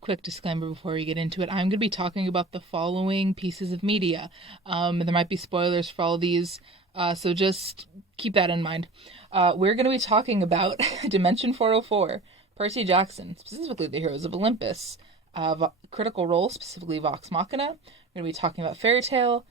quick disclaimer before we get into it. I'm going to be talking about the following pieces of media. There might be spoilers for all of these, so just keep that in mind. We're going to be talking about Dimension 404, Percy Jackson, specifically the Heroes of Olympus, Critical Role, specifically Vox Machina. We're going to be talking about Fairy Tale,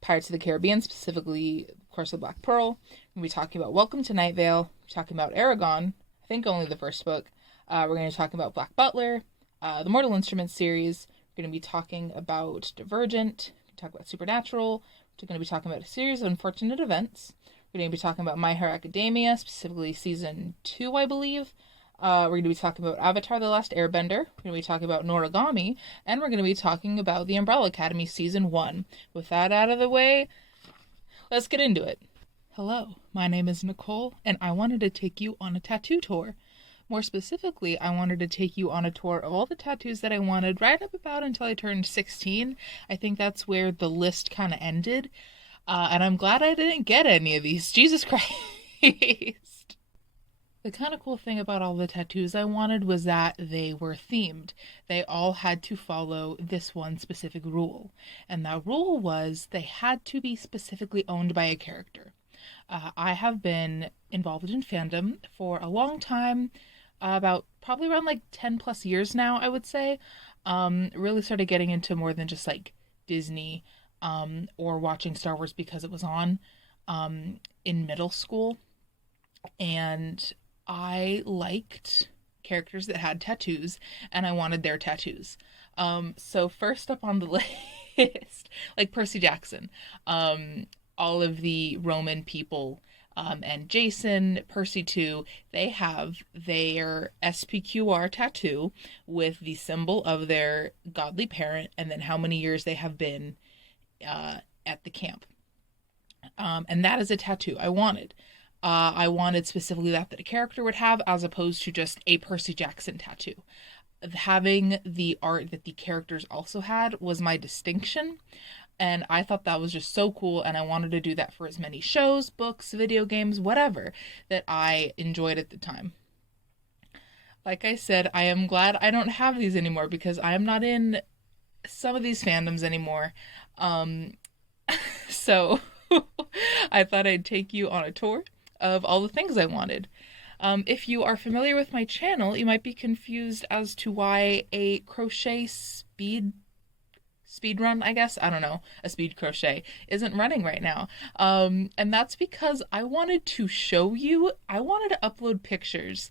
Pirates of the Caribbean, specifically, of course, the Black Pearl. We're going to be talking about Welcome to Night Vale. We're talking about Aragon, I think only the first book. We're going to be talking about Black Butler, the Mortal Instruments series. We're going to be talking about Divergent. We're going to talk about Supernatural. We're going to be talking about a series of unfortunate events. We're going to be talking about My Hero Academia, specifically season 2, I believe. We're going to be talking about Avatar: The Last Airbender. We're going to be talking about Noragami. And we're going to be talking about The Umbrella Academy season 1. With that out of the way, let's get into it. Hello, my name is Nicole, and I wanted to take you on a tattoo tour. More specifically, I wanted to take you on a tour of all the tattoos that I wanted right up about until I turned 16. I think that's where the list kind of ended. And I'm glad I didn't get any of these. Jesus Christ. The kind of cool thing about all the tattoos I wanted was that they were themed. They all had to follow this one specific rule. And that rule was they had to be specifically owned by a character. I have been involved in fandom for a long time, about probably around like 10 plus years now, I would say. Really started getting into more than just like Disney or watching Star Wars because it was on in middle school. And I liked characters that had tattoos, and I wanted their tattoos. So first up on the list, like Percy Jackson, all of the Roman people, and Jason, Percy too, they have their SPQR tattoo with the symbol of their godly parent and then how many years they have been at the camp. And that is a tattoo I wanted. I wanted specifically that a character would have, as opposed to just a Percy Jackson tattoo. Having the art that the characters also had was my distinction. And I thought that was just so cool, and I wanted to do that for as many shows, books, video games, whatever, that I enjoyed at the time. Like I said, I am glad I don't have these anymore, because I am not in some of these fandoms anymore. So I thought I'd take you on a tour of all the things I wanted. If you are familiar with my channel, you might be confused as to why a crochet speed run, I guess, I don't know, a speed crochet isn't running right now. And that's because I wanted to show you, I wanted to upload pictures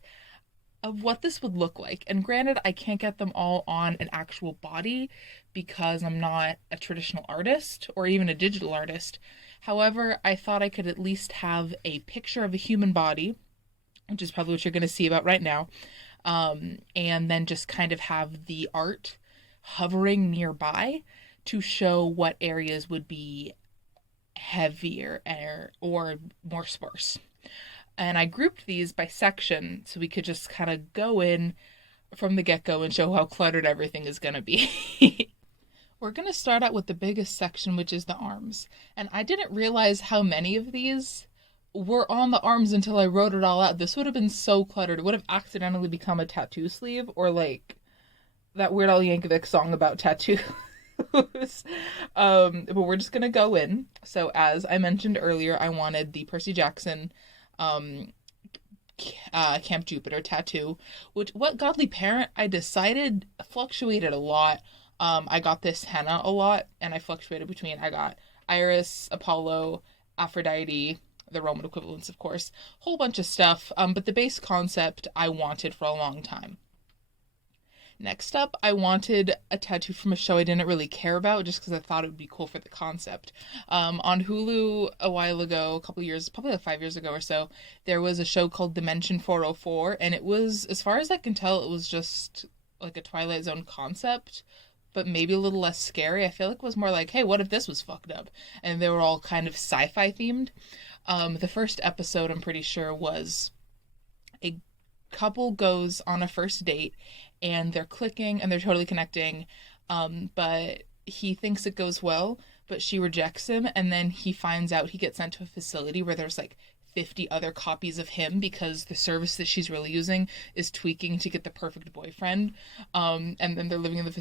of what this would look like. And granted, I can't get them all on an actual body because I'm not a traditional artist or even a digital artist. However, I thought I could at least have a picture of a human body, which is probably what you're going to see about right now, and then just kind of have the art hovering nearby to show what areas would be heavier or more sparse. And I grouped these by section so we could just kind of go in from the get-go and show how cluttered everything is going to be. We're going to start out with the biggest section, which is the arms. And I didn't realize how many of these were on the arms until I wrote it all out. This would have been so cluttered. It would have accidentally become a tattoo sleeve, or like that Weird Al Yankovic song about tattoos. But we're just gonna go in. So as I mentioned earlier, I wanted the Percy Jackson Camp Jupiter tattoo, which what godly parent I decided fluctuated a lot. I got this henna a lot, and I fluctuated between, I got Iris, Apollo, Aphrodite, the Roman equivalents, of course, whole bunch of stuff, but the base concept I wanted for a long time. Next up, I wanted a tattoo from a show I didn't really care about, just because I thought it would be cool for the concept. On Hulu a while ago, a couple years, probably like 5 years ago or so, there was a show called Dimension 404, and it was, as far as I can tell, it was just like a Twilight Zone concept, but maybe a little less scary. I feel like it was more like, hey, what if this was fucked up? And they were all kind of sci-fi themed. The first episode, I'm pretty sure, was a couple goes on a first date, and they're clicking and they're totally connecting, but he thinks it goes well, but she rejects him, and then he finds out he gets sent to a facility where there's like 50 other copies of him because the service that she's really using is tweaking to get the perfect boyfriend. And then they're living in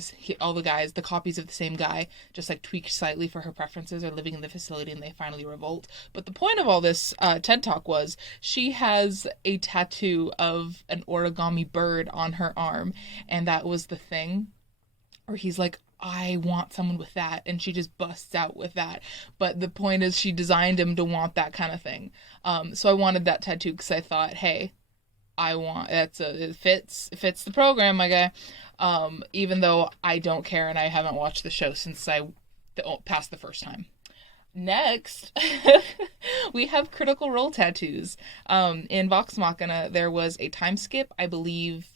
all the guys, the copies of the same guy, just like tweaked slightly for her preferences, are living in the facility, and they finally revolt. But the point of all this TED Talk was she has a tattoo of an origami bird on her arm, and that was the thing. Or he's like, I want someone with that, and she just busts out with that. But the point is, she designed him to want that kind of thing. So I wanted that tattoo because I thought, hey, it fits the program, my guy. Even though I don't care and I haven't watched the show since I passed the first time. Next, we have Critical Role tattoos. In Vox Machina, there was a time skip, I believe,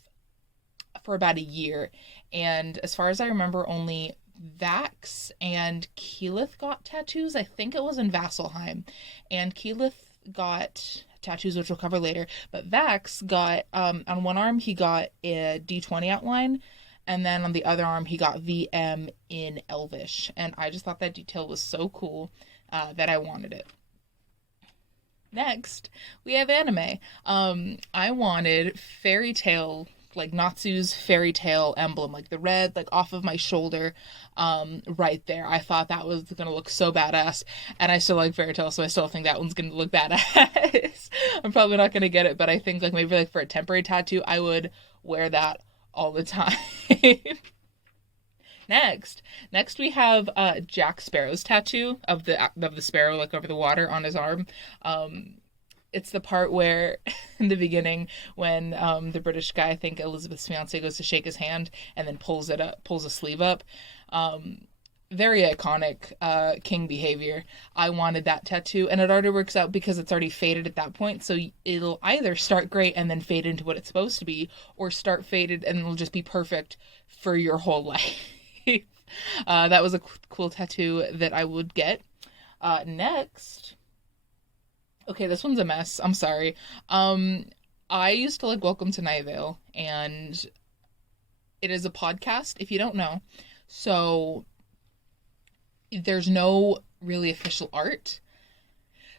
for about a year. And as far as I remember, only Vax and Keyleth got tattoos. I think it was in Vasselheim. And Keyleth got tattoos, which we'll cover later. But Vax got, on one arm, he got a D20 outline. And then on the other arm, he got VM in Elvish. And I just thought that detail was so cool that I wanted it. Next, we have anime. I wanted Fairy Tail, like Natsu's fairy tale emblem, like the red, like off of my shoulder, right there. I thought that was gonna look so badass, and I still like fairy tale, so I still think that one's gonna look badass. I'm probably not gonna get it, but I think like maybe like for a temporary tattoo, I would wear that all the time. Next we have Jack Sparrow's tattoo of the sparrow like over the water on his arm. It's the part where, in the beginning, when the British guy, I think Elizabeth's fiance, goes to shake his hand and then pulls a sleeve up. Very iconic king behavior. I wanted that tattoo, and it already works out because it's already faded at that point, so it'll either start great and then fade into what it's supposed to be, or start faded and it'll just be perfect for your whole life. That was a cool tattoo that I would get. Next... Okay, this one's a mess. I'm sorry. I used to like Welcome to Night Vale, and it is a podcast, if you don't know. So there's no really official art.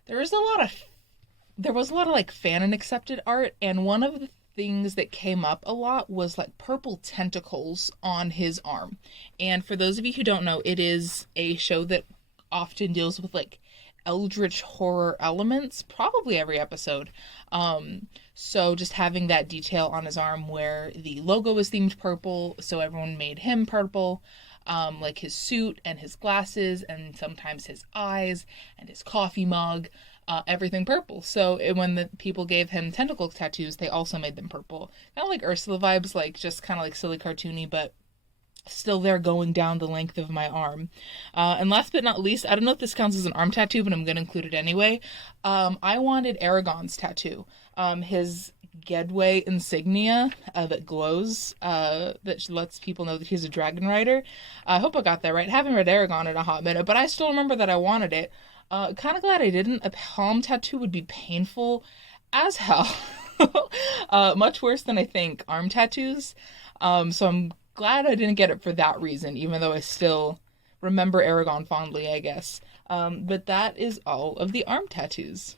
There was a lot of like fan and accepted art, and one of the things that came up a lot was like purple tentacles on his arm. And for those of you who don't know, it is a show that often deals with like eldritch horror elements, probably every episode. So just having that detail on his arm where the logo was themed purple, so everyone made him purple, like his suit and his glasses and sometimes his eyes and his coffee mug, everything purple. So when the people gave him tentacle tattoos, they also made them purple. Kind of like Ursula vibes, like just kind of like silly cartoony, but still there going down the length of my arm. And last but not least, I don't know if this counts as an arm tattoo, but I'm going to include it anyway. I wanted Aragon's tattoo. His Gedway insignia that glows, that lets people know that he's a dragon rider. I hope I got that right. I haven't read Aragon in a hot minute, but I still remember that I wanted it. Kind of glad I didn't. A palm tattoo would be painful as hell. Much worse than I think arm tattoos. So I'm glad I didn't get it for that reason, even though I still remember Aragon fondly, I guess. But that is all of the arm tattoos.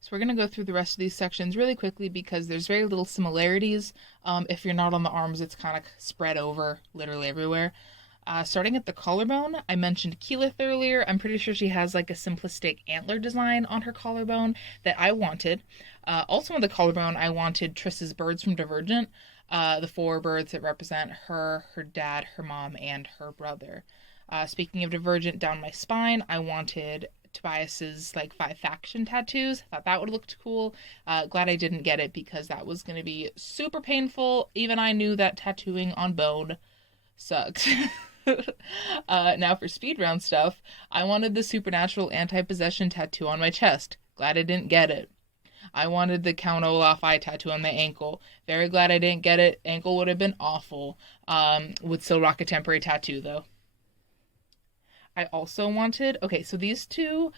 So we're going to go through the rest of these sections really quickly because there's very little similarities. If you're not on the arms, it's kind of spread over literally everywhere. Starting at the collarbone, I mentioned Keyleth earlier. I'm pretty sure she has like a simplistic antler design on her collarbone that I wanted. Also on the collarbone, I wanted Triss's birds from Divergent. The 4 birds that represent her dad, her mom, and her brother. Speaking of Divergent, down my spine, I wanted Tobias's like 5 faction tattoos. Thought that would have looked cool. Glad I didn't get it because that was going to be super painful. Even I knew that tattooing on bone sucked. Now for speed round stuff, I wanted the supernatural anti-possession tattoo on my chest. Glad I didn't get it. I wanted the Count Olaf eye tattoo on my ankle. Very glad I didn't get it. Ankle would have been awful. Would still rock a temporary tattoo, though. I also wanted... Okay, so these two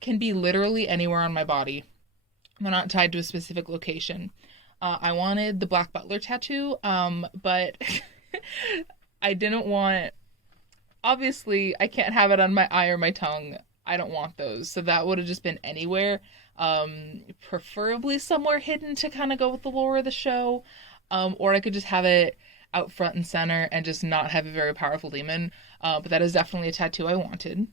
can be literally anywhere on my body. They're not tied to a specific location. I wanted the Black Butler tattoo, but I didn't want... Obviously, I can't have it on my eye or my tongue. I don't want those. So that would have just been anywhere. preferably somewhere hidden to kind of go with the lore of the show, or I could just have it out front and center and just not have a very powerful demon. But that is definitely a tattoo I wanted.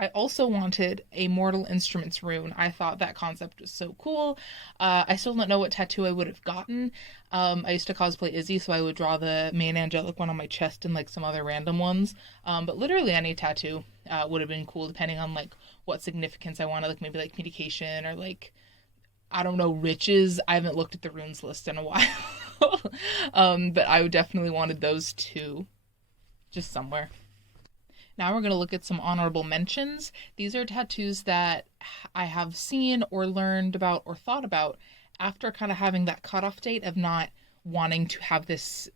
I also wanted a Mortal Instruments rune. I thought that concept was so cool. I still don't know what tattoo I would have gotten. I used to cosplay Izzy, so I would draw the main angelic one on my chest and like some other random ones. But literally any tattoo would have been cool, depending on like what significance I wanted, like maybe like communication or like, I don't know, riches. I haven't looked at the runes list in a while. But I definitely wanted those two just somewhere. Now we're going to look at some honorable mentions. These are tattoos that I have seen or learned about or thought about after kind of having that cutoff date of not wanting to have this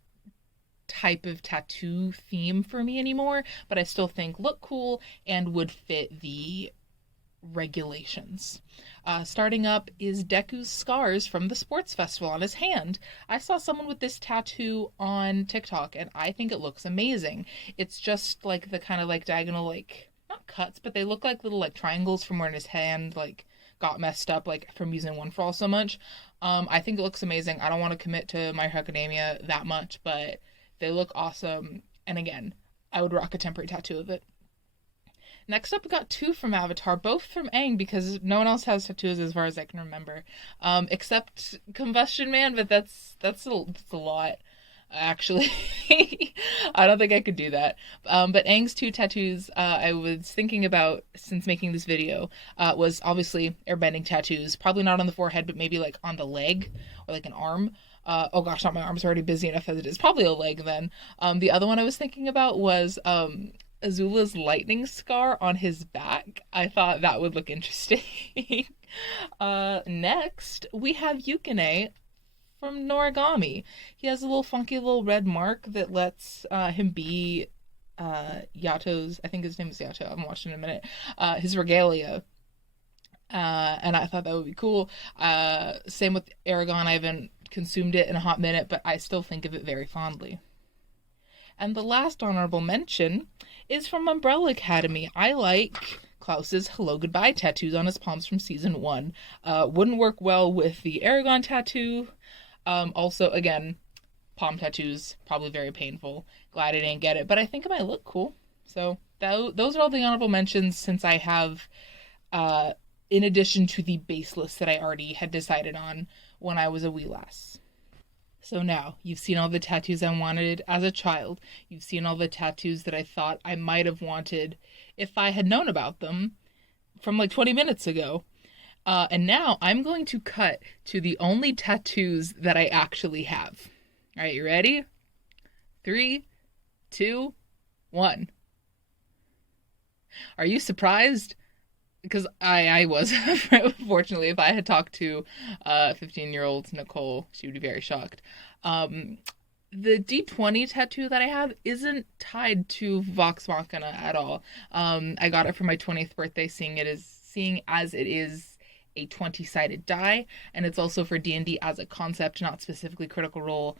type of tattoo theme for me anymore, but I still think look cool and would fit the regulations. Starting up is Deku's scars from the sports festival on his hand. I saw someone with this tattoo on TikTok and I think it looks amazing. It's just like the kind of like diagonal, like not cuts, but they look like little like triangles from where his hand like got messed up like from using one for all so much. I think it looks amazing. I don't want to commit to My Hero Academia that much, but they look awesome. And again, I would rock a temporary tattoo of it. Next up, we got two from Avatar, both from Aang, because no one else has tattoos as far as I can remember, except Combustion Man, but that's a lot, actually. I don't think I could do that. But Aang's two tattoos I was thinking about since making this video was obviously airbending tattoos, probably not on the forehead, but maybe like on the leg or like an arm. Oh gosh, not my arm's already busy enough as it is. Probably a leg then. The other one I was thinking about was Azula's lightning scar on his back. I thought that would look interesting. Next, we have Yukine from Noragami. He has a little funky little red mark that lets him be Yato's, I think his name is Yato, I haven't watched in a minute, his regalia. And I thought that would be cool. Same with Aragon. I haven't consumed it in a hot minute, but I still think of it very fondly. And the last honorable mention is from Umbrella Academy. I like Klaus's Hello Goodbye tattoos on his palms from season 1. Wouldn't work well with the Aragon tattoo. Also, again, palm tattoos, probably very painful. Glad I didn't get it, but I think it might look cool. So those are all the honorable mentions since I have, in addition to the base list that I already had decided on when I was a wee lass. So now, you've seen all the tattoos I wanted as a child. You've seen all the tattoos that I thought I might have wanted if I had known about them from like 20 minutes ago. And now I'm going to cut to the only tattoos that I actually have. All right, you ready? 3, 2, 1. Are you surprised? Because I was, fortunately, if I had talked to 15-year-old Nicole, she would be very shocked. The D20 tattoo that I have isn't tied to Vox Machina at all. I got it for my 20th birthday, seeing as it is a 20-sided die, and it's also for D&D as a concept, not specifically Critical Role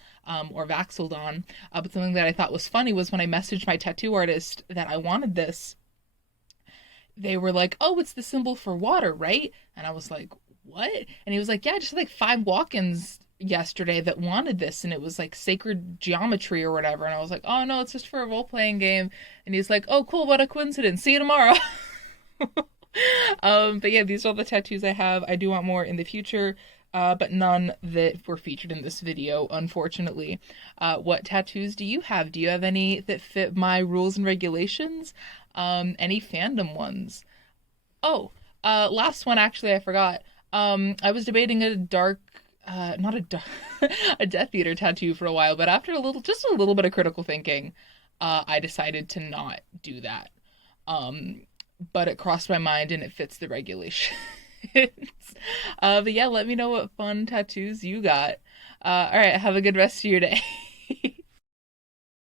or Vax'ildan. But something that I thought was funny was when I messaged my tattoo artist that I wanted this, they were like, oh, it's the symbol for water, right? And I was like, what? And he was like, yeah, just like 5 walk-ins yesterday that wanted this, and it was like sacred geometry or whatever. And I was like, oh no, it's just for a role-playing game. And he's like, oh cool, what a coincidence, see you tomorrow. But yeah, these are all the tattoos I have. I do want more in the future, but none that were featured in this video, unfortunately. What tattoos do you have? Do you have any that fit my rules and regulations? Any fandom ones? Oh, last one, actually, I forgot. I was debating a a Death Eater tattoo for a while, but after just a little bit of critical thinking, I decided to not do that. But it crossed my mind and it fits the regulations. But yeah, let me know what fun tattoos you got. All right, have a good rest of your day.